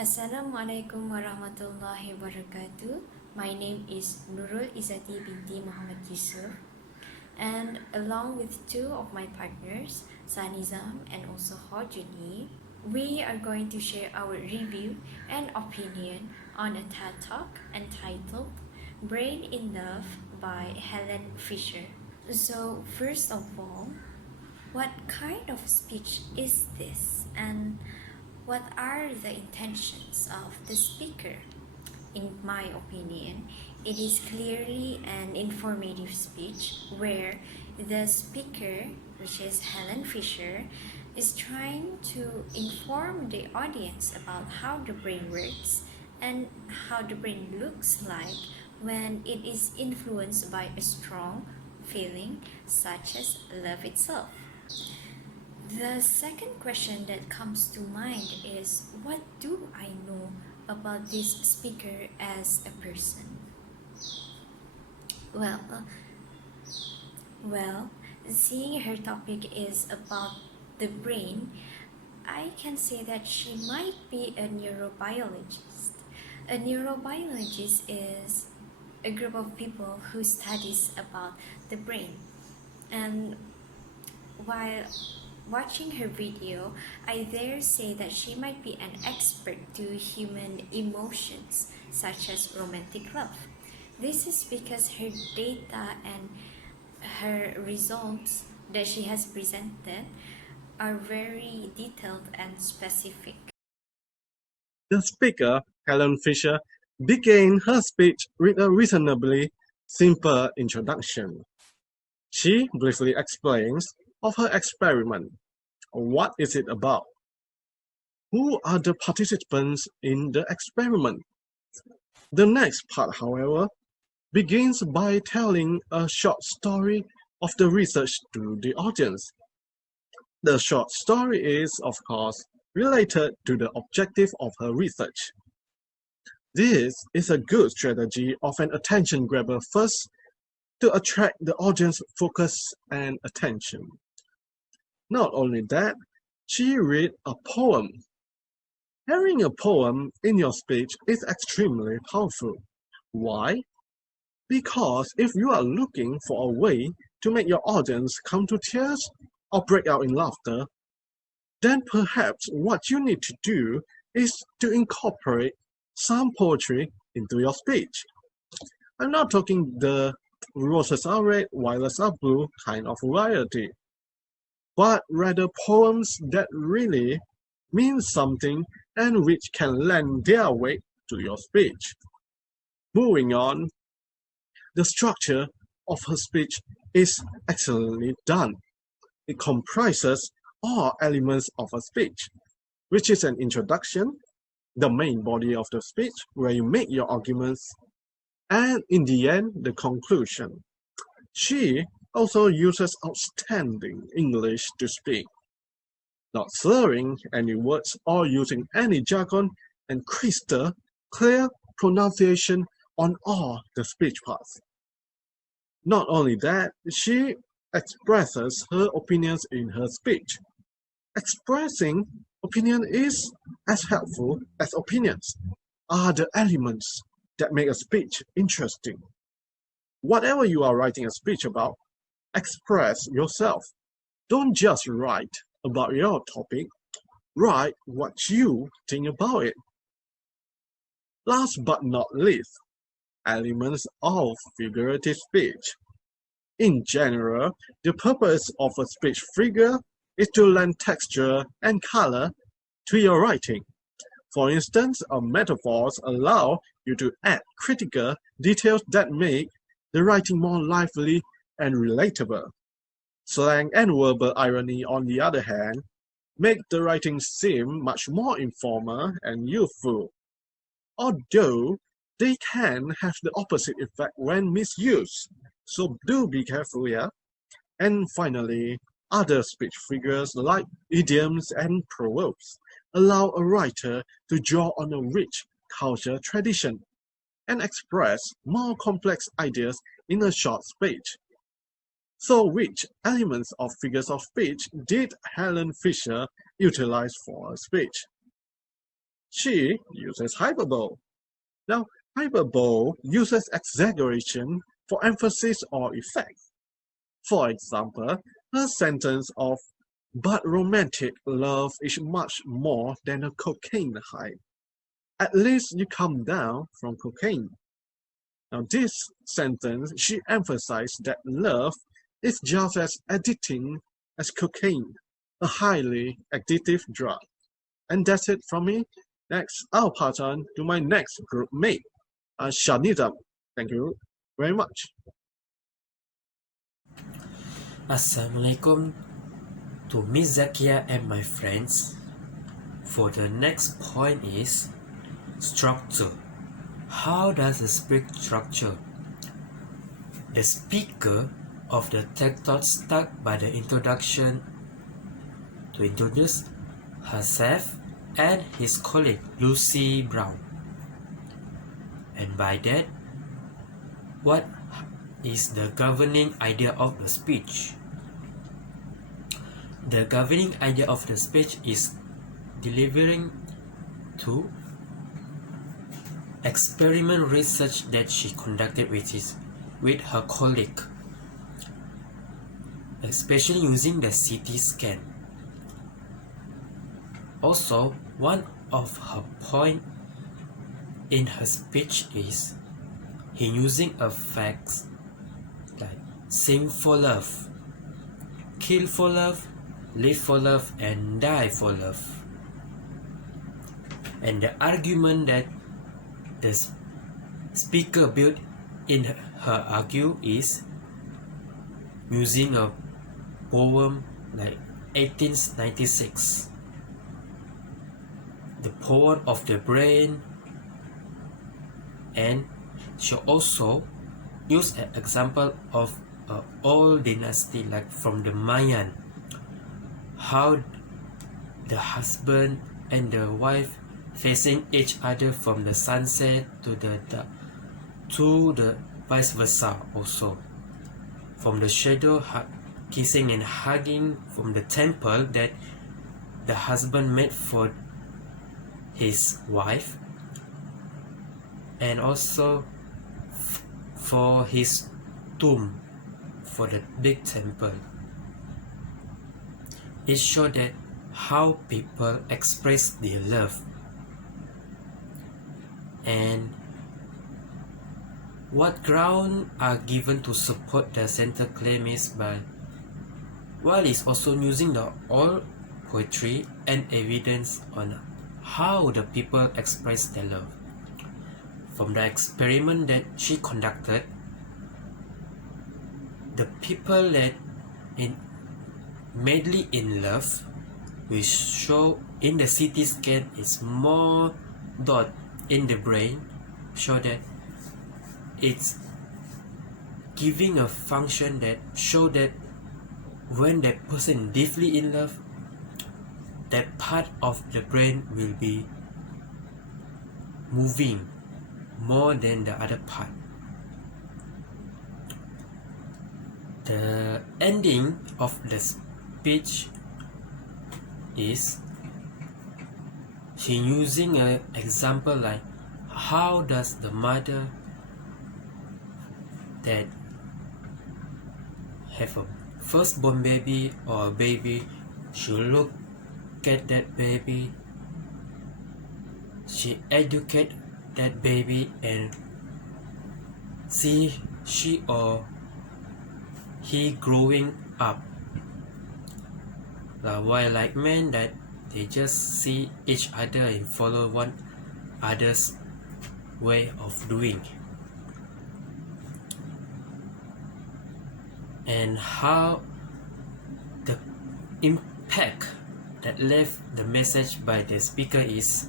Assalamualaikum warahmatullahi wabarakatuh. My name is Nurul Izzati binti Mohamad Yusoff, and along with two of my partners, Sahniezam and also Jun Yie, we are going to share our review and opinion on a TED Talk entitled Brain in Love by Helen Fisher. So, first of all, what kind of speech is this, and what are the intentions of the speaker? In my opinion, it is clearly an informative speech where the speaker, which is Helen Fisher, is trying to inform the audience about how the brain works and how the brain looks like when it is influenced by a strong feeling such as love itself. The second question that comes to mind is, what do I know about this speaker as a person? Well, seeing her topic is about the brain, I can say that she might be a neurobiologist. A neurobiologist is a group of people who studies about the brain. And while watching her video, I dare say that she might be an expert to human emotions, such as romantic love. This is because her data and her results that she has presented are very detailed and specific. The speaker, Helen Fisher, began her speech with a reasonably simple introduction. She briefly explains of her experiment. What is it about? Who are the participants in the experiment? The next part, however, begins by telling a short story of the research to the audience. The short story is, of course, related to the objective of her research. This is a good strategy of an attention grabber first to attract the audience focus and attention. Not only that, she read a poem. Hearing a poem in your speech is extremely powerful. Why? Because if you are looking for a way to make your audience come to tears or break out in laughter, then perhaps what you need to do is to incorporate some poetry into your speech. I'm not talking the roses are red, violets are blue kind of variety, but rather poems that really mean something and which can lend their weight to your speech. Moving on, the structure of her speech is excellently done. It comprises all elements of a speech, which is an introduction, the main body of the speech where you make your arguments, and in the end, the conclusion. She also uses outstanding English to speak, not slurring any words or using any jargon, and crystal clear pronunciation on all the speech parts. Not only that, she expresses her opinions in her speech. Expressing opinion is as helpful as opinions are the elements that make a speech interesting. Whatever you are writing a speech about, express yourself. Don't just write about your topic, write what you think about it. Last but not least, elements of figurative speech. In general, the purpose of a speech figure is to lend texture and color to your writing. For instance, metaphors allow you to add critical details that make the writing more lively and relatable. Slang and verbal irony, on the other hand, make the writing seem much more informal and youthful, although they can have the opposite effect when misused. So do be careful here. And finally, other speech figures like idioms and proverbs allow a writer to draw on a rich cultural tradition and express more complex ideas in a short speech. So which elements of figures of speech did Helen Fisher utilize for her speech? She uses hyperbole. Now, hyperbole uses exaggeration for emphasis or effect. For example, her sentence of "But romantic love is much more than a cocaine high. At least you come down from cocaine." Now, this sentence, she emphasized that love is just as addicting as cocaine, a highly addictive drug. And that's it from me. Next, I'll pass on to my next group mate, Sahniezam. Thank you very much. Assalamualaikum to Miss Zakia and my friends. For the next point is structure. How does the speech structure? The speaker of the Tedtalk start by the introduction to introduce herself and his colleague Lucy Brown. And by that, what is the governing idea of the speech? The governing idea of the speech is delivering to experiment research that she conducted with her colleague, especially using the CT scan. Also, one of her point in her speech is he using a facts like sing for love, kill for love, live for love, and die for love. And the argument that the speaker built in her argue is using a poem like 1896, the poem of the brain, and she also used an example of an old dynasty like from the Mayan, how the husband and the wife facing each other from the sunset to the vice versa, also from the shadow kissing and hugging from the temple that the husband made for his wife, and also for his tomb for the big temple. It showed that how people express their love and what ground are given to support the center claim is by, while it's also using the old poetry and evidence on how the people express their love. From the experiment that she conducted, the people that madly in love, which show in the CT scan is more dot in the brain, show that it's giving a function that show that when that person deeply in love, that part of the brain will be moving more than the other part. The ending of the speech is she using an example like how does the mother that have a firstborn baby or a baby, she look at that baby, she educate that baby and see she or he growing up. While like men that they just see each other and follow one other's way of doing. And how the impact that left the message by the speaker is,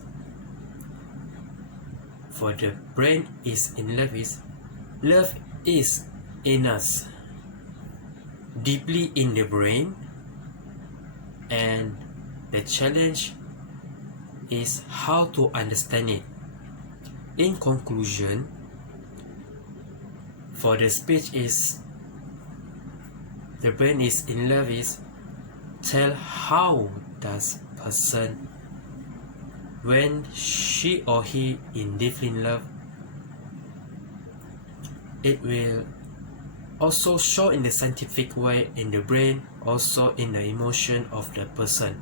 for the brain is in love is in us, deeply in the brain, and the challenge is how to understand it. In conclusion, for the speech is the brain is in love, is tell how does person when she or he in deeply in love, it will also show in the scientific way in the brain, also in the emotion of the person.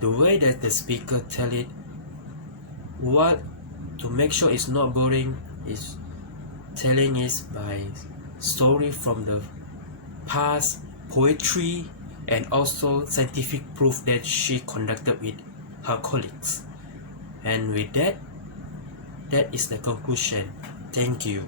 The way that the speaker tell it, what to make sure it's not boring is telling is by story from the past, poetry, and also scientific proof that she conducted with her colleagues. And with that, that is the conclusion. Thank you.